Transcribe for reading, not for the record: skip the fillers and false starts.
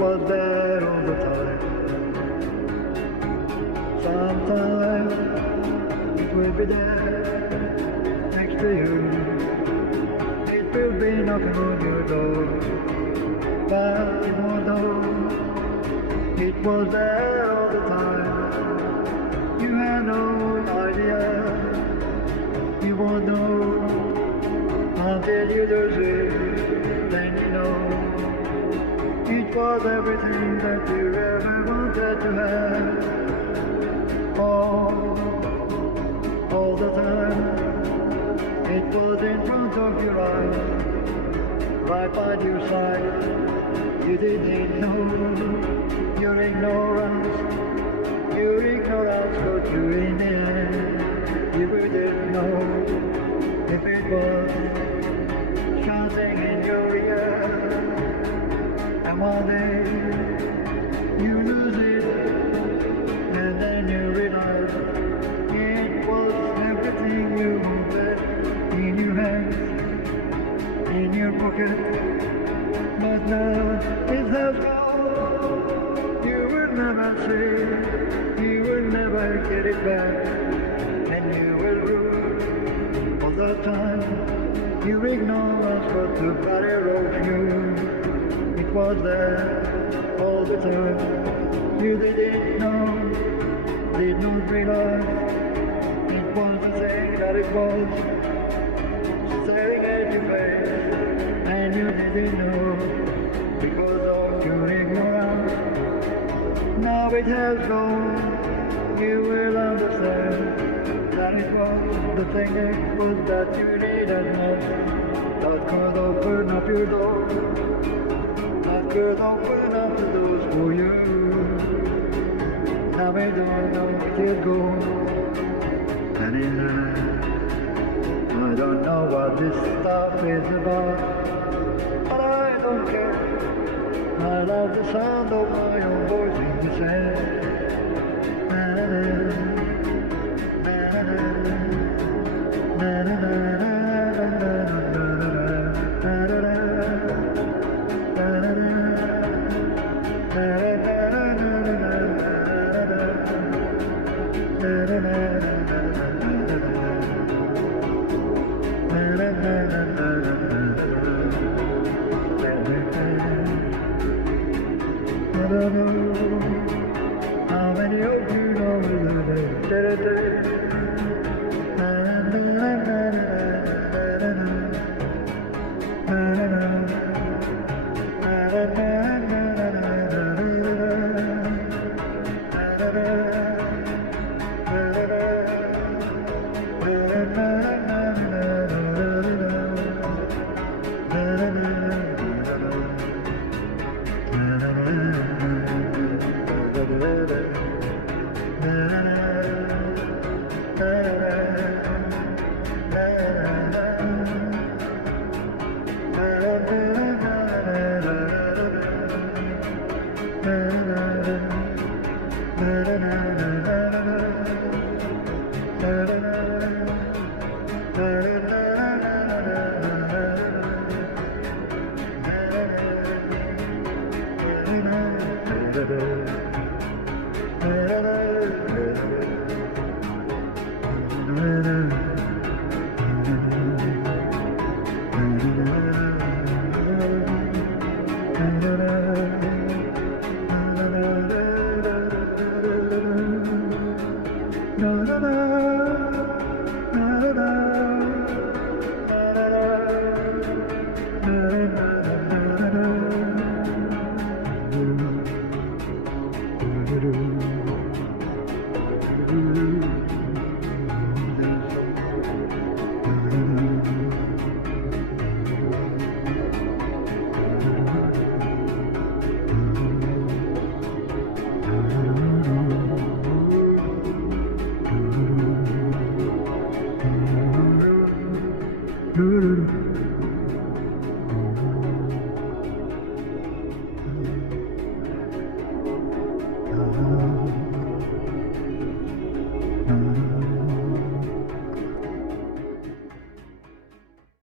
was there all the time. Sometime it will be there next to you. It will be knocking on your door, but you won't know it was there all the time. You had no idea, you won't know until you lose it, then you know. It was everything that you ever wanted to have. All the time. It was in front of your eyes, right by your side. You didn't know your ignorance got you in the end. You didn't know if it was shouting in your ear. And one day you lose it, and then you realize it was everything you wanted in your hands, in your pocket. But now it has gone. You will never see, you will never get it back, and you will rue all the time. Your ignorance got the better of you. It was there all the time. You didn't know, did not realize it was the thing that it was, staring at your face, and you didn't know because of your ignorance. Now it has gone, you will understand that it was the thing it was that you needed most, that could open up your door, that could open up the doors for you. Now we don't know where to go, and in I don't know what this stuff is about, but I don't care. I love the sound of